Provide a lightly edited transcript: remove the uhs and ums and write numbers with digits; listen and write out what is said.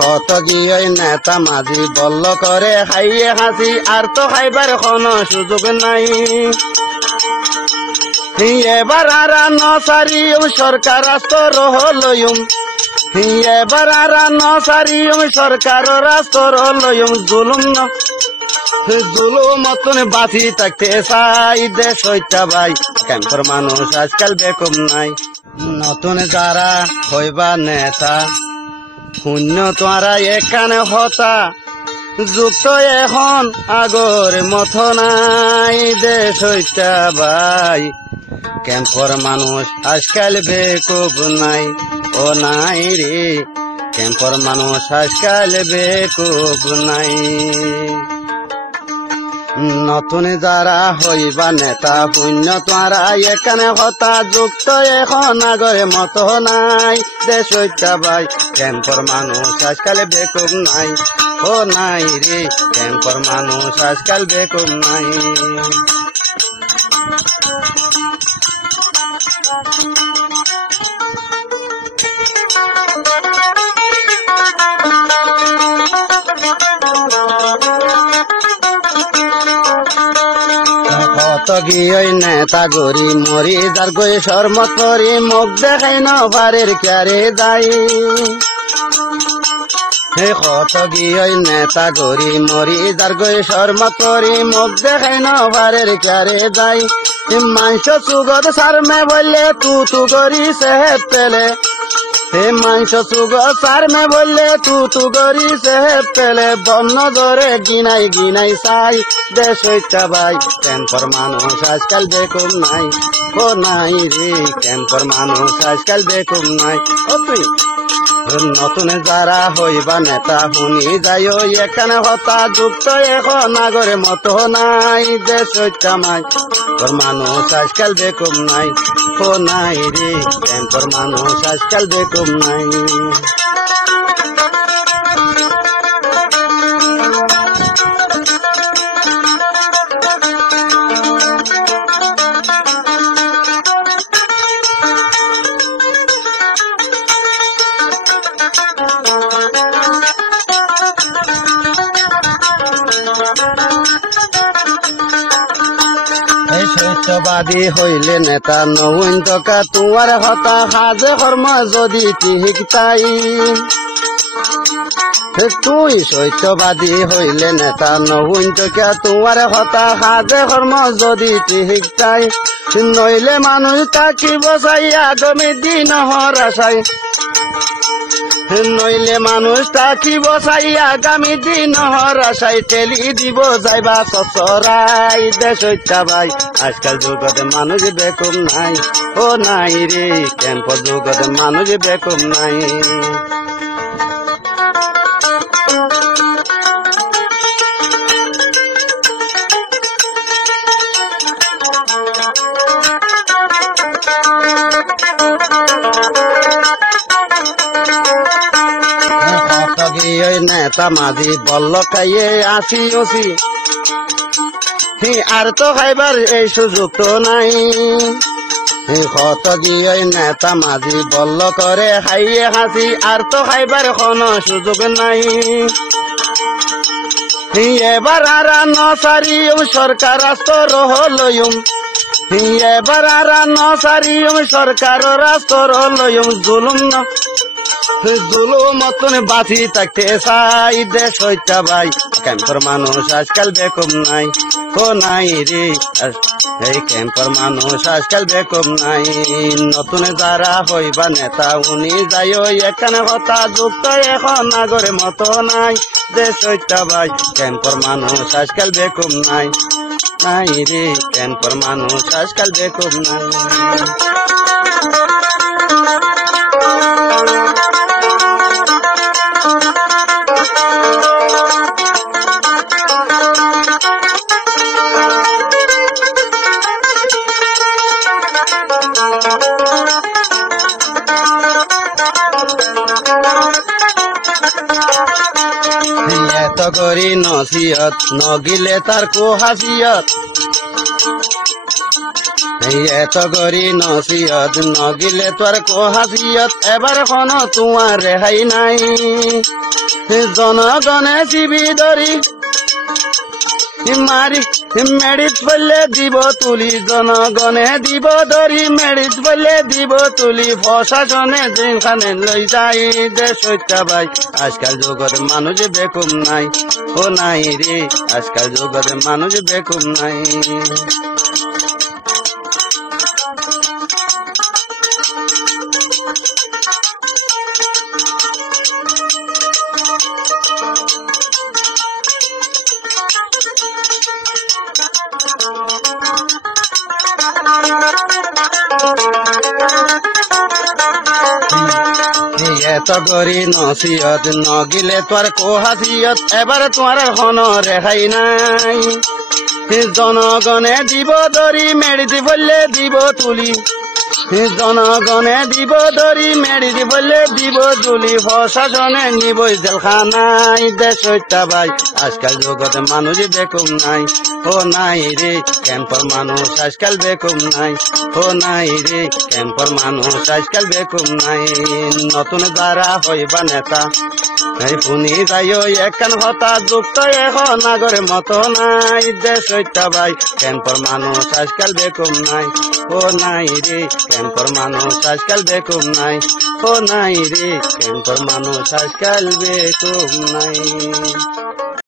কত গিয়ে নেতা মাঝি বলল করে খাইয়ে হাসি আর তো খাইবার কোনো সুযোগ নাই এবার আর নসারিম সরকার রাষ্ট্র হলয়ুম এবার আর নসারিম সরকার রাষ্ট্র হলয়ুম জুলুম মতন বাঁচি থাকতে চাই দেশ হইতা ভাই ক্যাম্পর মানুষ আজকাল বেকম নাই নতুন যারা হইবা নেতা শূন্য তোরা এখানে হতা যুক্ত এখন আগর মত নাই দেশ হইতা ভাই ক্যাম্পর মানুষ আজকাল বেকুব নাই ও নাই রে ক্যাম্পর মানুষ আজকাল বেকুব নাই নতুন যারা হইবা নেতা শূন্য তোরা এখানে হতা যুক্ত এখন আগরে মত নাই দেশ হইতা ভাই ক্যাম্পর মানুষ আজকাল বেকুব নাই ও নাই রে ক্যাম্পর মানুষ আজকাল বেকুব নাই কত গিয়ে নেতা গরি মরি যার গই শরমত করি মুখ দেখাই নভারের ক্যারে যাই কত গিয়ে নেতা গরি মরি যার গই শরমত করি মুখ দেখাই নভারের ক্যারে যাই মাংস সুগত সারমে বললে তু গরি সেহেব পেলে মাংস সুগ সার মে বললে তু গরি সেহেব পেলে বন্য ধরে গিনাই গিনাই চাই দেশ হইতা ভাই ক্যাম্পর মানুষ আজকাল বেকুম নাই ও নাই রে ক্যাম্পর মানুষ আজকাল বেকুম নাই ও তুই নতুন যারা হইবা নেতা শুনি যাইও এখানে হতা যুক্ত এখন আগরে মত নাই দেশ হইতা মাই তোর মানুষ আজকাল বেকুম নাই ও নাই রে ক্যাম্পর মানুষ আজকাল বেকুম নাই সত্যবাদী হইলে নেতা নহুন টকা তোমার হতা সাজে কর্ম যদি ঠিক তাই তুই সত্যবাদী হইলে নেতা নহুন টকা তোমার হতা সাজে কর্ম যদি ঠিক তাই নইলে মানুষ তাকি বসাই আগামী দিন হরাশাই নইলে মানুষ তাকি বসাই আগামী দিন হরাশাই ঠেলি দিব যাইবা সসরাই দেশ হইতা ভাই আজকাল যুগতে মানুষ বেকুম নাই ও নাই রে ক্যাম্প যুগতে মানুষ বেকুম নাই নেতা মাঝি বলল খাইয়ে আসি ওসি আর তো খাইবার এই সুযোগ তো নাই কত গিয়ে নেতা মাঝি বলল করে খাইয়ে হাসি আর তো খাইবার কোনো সুযোগ নাই এবার আর নসারিম সরকার রাষ্ট্র হলয়ুম এবার আর নসারিম সরকার রাষ্ট্র হলয়ুম জুলুম মতন বাঁচি থাকতে চাই দেশ হইতা ভাই ক্যাম্পর মানুষ আজকাল বেকুম নাই ও নাই রে এই ক্যাম্পর মানুষ আজকাল বেকুম নাই নতুন যারা হইবা নেতা উনি যাইও এখানে হতা যুক্ত এখন আগরে মত নাই দেশ হইতা ভাই ক্যাম্পর মানুষ আজকাল বেকুম নাই নাই রে ক্যাম্পর মানুষ আজকাল বেকুম নাই এত করি নসিহত নগিলে তার কো হাসিয়ত এত করি নসিহত নগিলে তোর কো হাসিয়ত এবার কোনো তোমার রেহাই নাই জনগণে চিবি ধরি মারি মেডিত বললে দিব তুলি জনগণে দিব ধরি মেডিত বললে দিব তুলি প্রশাসনে যেখানে লই যাই দেশ হত্যা ভাই আজকাল যুগের মানুষ বেকুম নাই ও নাই রে আজকাল যুগের মানুষ বেকুম নাই এত করি নসিয়ত নগিলে তোর কোহাসিয়ত এবার তোমার হন রেহাই নাই জনগণে দিব ধরি মেডিত বললে দিব তুলি জনগণে দিব ধরি মেডিত বললে দিব তুলি প্রশাসনে নিবই জেলখানাই দেশ হত্যা ভাই আজকাল জগতে মানুষ বেকুম নাই ও নাই রে ক্যাম্পর মানুষ আজকাল বেকুম নাই ও নাই রে ক্যাম্পর মানুষ আজকাল বেকুম নাই নতুন যারা হইবা নেতা এই শুনি যাইও একখান হতা যুক্ত এখন আগর মতো নাই দেশ হত্যা ভাই ক্যাম্পর মানুষ আজকাল বেকুম নাই ও নাই রে ক্যাম্পর মানুষ আজকাল বেকুম নাই ও নাই রে ক্যাম্পর মানুষ আজকাল বেকুম নাই